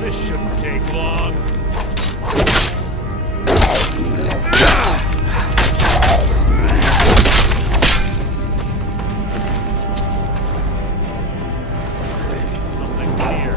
This shouldn't take long. Something's here.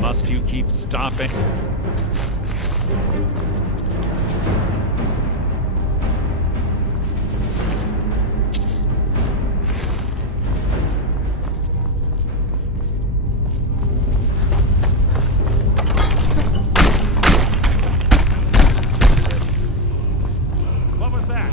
Must you keep stopping? What was that?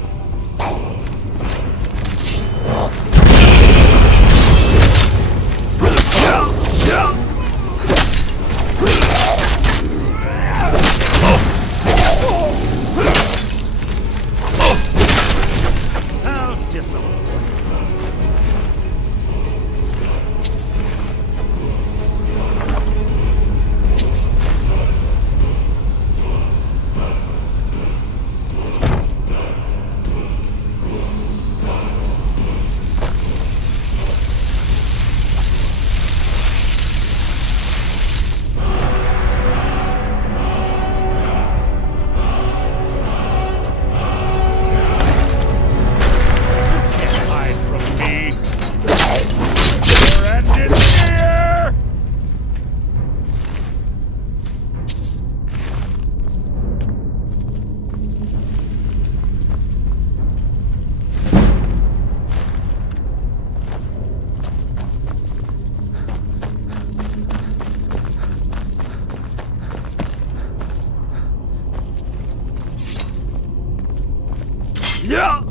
Yeah!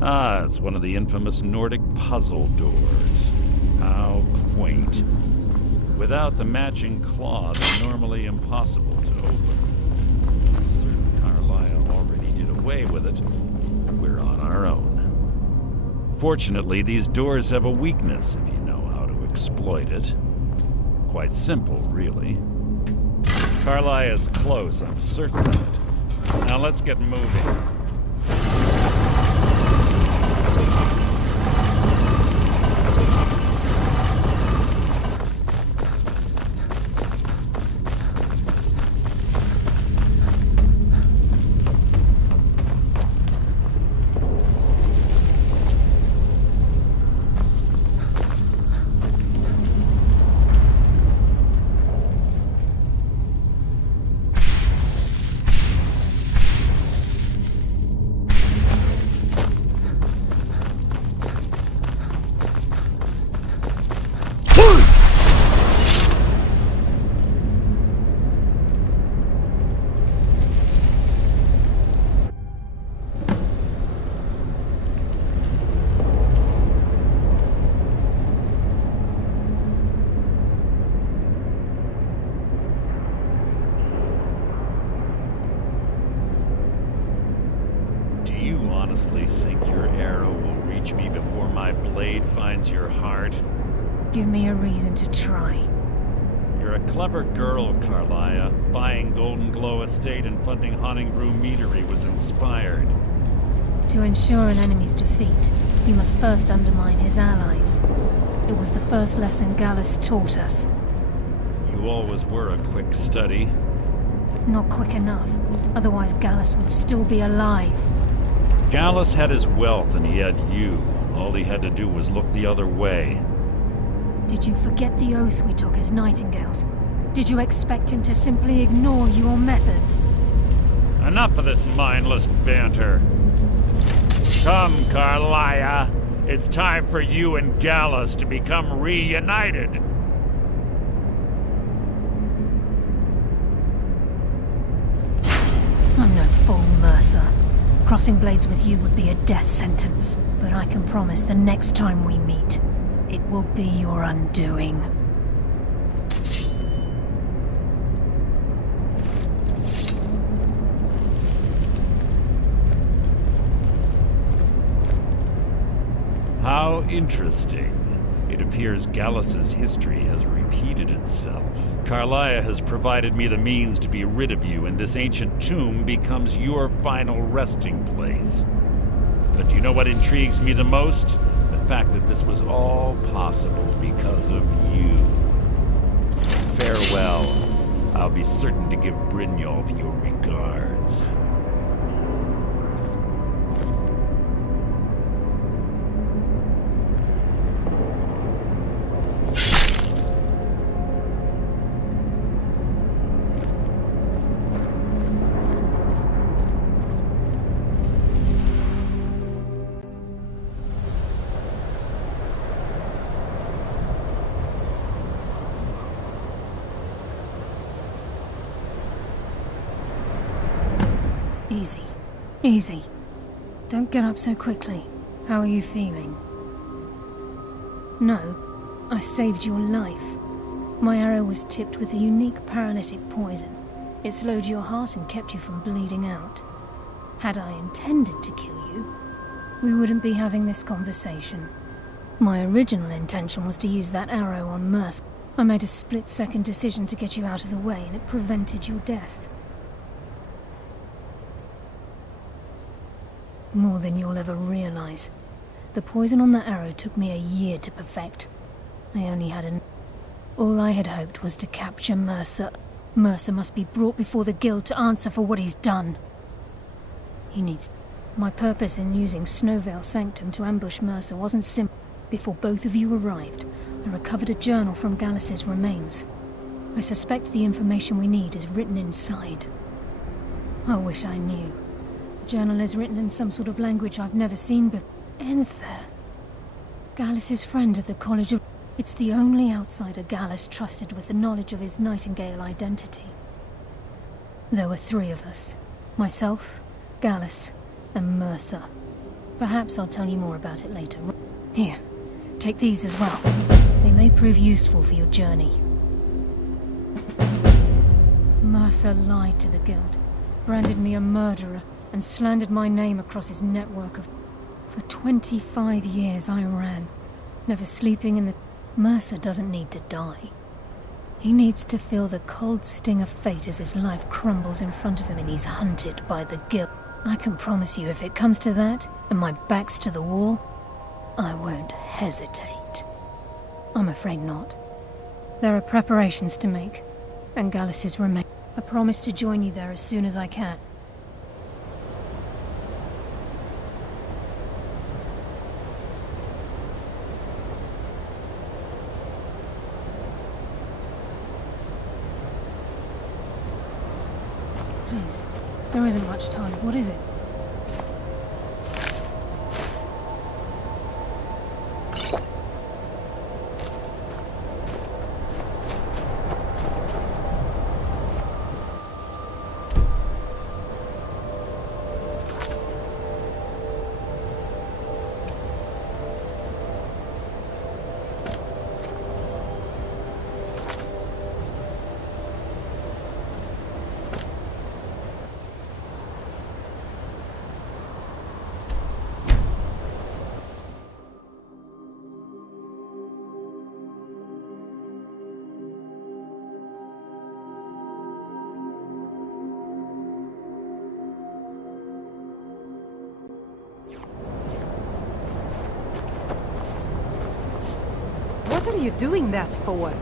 Ah, it's one of the infamous Nordic puzzle doors. How quaint. Without the matching claw, they're normally impossible to open. Certain Carlisle already did away with it. We're on our own. Fortunately, these doors have a weakness if you know how to exploit it. Quite simple, really. Carlisle is close, I'm certain of it. Now let's get moving. honestly think your arrow will reach me before my blade finds your heart? Give me a reason to try. You're a clever girl, Carlia. Buying Golden Glow Estate and funding Haunting Brew Meadery was inspired. To ensure an enemy's defeat, you must first undermine his allies. It was the first lesson Gallus taught us. You always were a quick study. Not quick enough. Otherwise Gallus would still be alive. Gallus had his wealth and he had you. All he had to do was look the other way. Did you forget the oath we took as Nightingales? Did you expect him to simply ignore your methods? Enough of this mindless banter. Come, Carlia. It's time for you and Gallus to become reunited. I'm no fool, Mercer. Crossing blades with you would be a death sentence. But I can promise the next time we meet, it will be your undoing. How interesting. It appears Gallus's history has repeated itself. Carlia has provided me the means to be rid of you, and this ancient tomb becomes your final resting place. But do you know what intrigues me the most? The fact that this was all possible because of you. Farewell. I'll be certain to give Brynjolf your regards. Easy. Easy. Don't get up so quickly. How are you feeling? No, I saved your life. My arrow was tipped with a unique paralytic poison. It slowed your heart and kept you from bleeding out. Had I intended to kill you, we wouldn't be having this conversation. My original intention was to use that arrow on Mercer. I made a split-second decision to get you out of the way, and it prevented your death. More than you'll ever realize. The poison on that arrow took me a year to perfect. I only had all I had hoped was to capture Mercer. Mercer must be brought before the guild to answer for what he's done. He needs... My purpose in using Snowveil Sanctum to ambush Mercer wasn't simple. Before both of you arrived, I recovered a journal from Gallus's remains. I suspect the information we need is written inside. I wish I knew. The journal is written in some sort of language I've never seen before. Enther. Gallus's friend at the College of... It's the only outsider Gallus trusted with the knowledge of his Nightingale identity. There were 3 of us. Myself, Gallus, and Mercer. Perhaps I'll tell you more about it later. Here, take these as well. They may prove useful for your journey. Mercer lied to the guild, branded me a murderer, and slandered my name across his network of... For 25 years I ran, never sleeping in the... Mercer doesn't need to die. He needs to feel the cold sting of fate as his life crumbles in front of him and he's hunted by the guild. I can promise you if it comes to that, and my back's to the wall, I won't hesitate. I'm afraid not. There are preparations to make, and Gallus's remain. I promise to join you there as soon as I can. Please, there isn't much time. What is it? you doing that for?